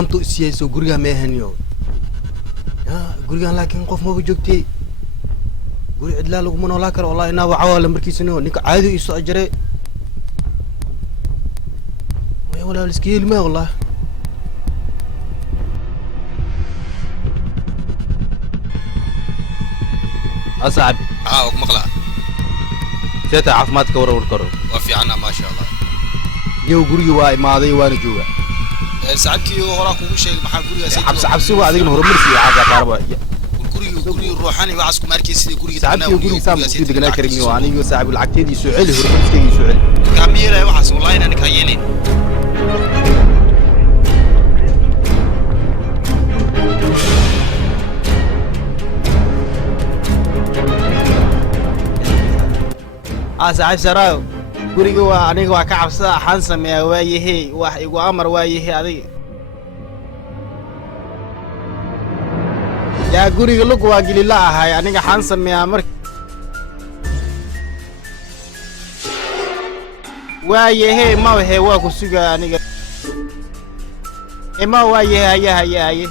maantu isiyayso guriga ma ahaniyo gurigan laakiin qof ma joogtay guri cidla lagu manolaa karo wallahi inaa waxa markiisana ninka caadi isu ajray ولا السكيل ما والله أصعب مقلع سيتا عفماتك ورا والكرو وفي عنا ما شاء الله يو قري واي ماضي وانا جوا سعدكي وراك وش المحل قري حبس وهذيك نهرب مرسي عاد كهرباء قري الروحاني وعسكو مركز قري سعدكي وقري سام سيد قنا كريمي واني يو صاحب العقتين يسوعل هرب مرسي يسوعل كاميرا وحس والله انا كاينين صاحب سراو guriga waa aniga waa ka cabsada axaan sameeyaa waayahay wax igu amar waayahay adiga yaa guriga lug waa gilila ahay aniga xaan sameeyaa mar waayahay ma wahe waa ku sugaa aniga ma waayahay haya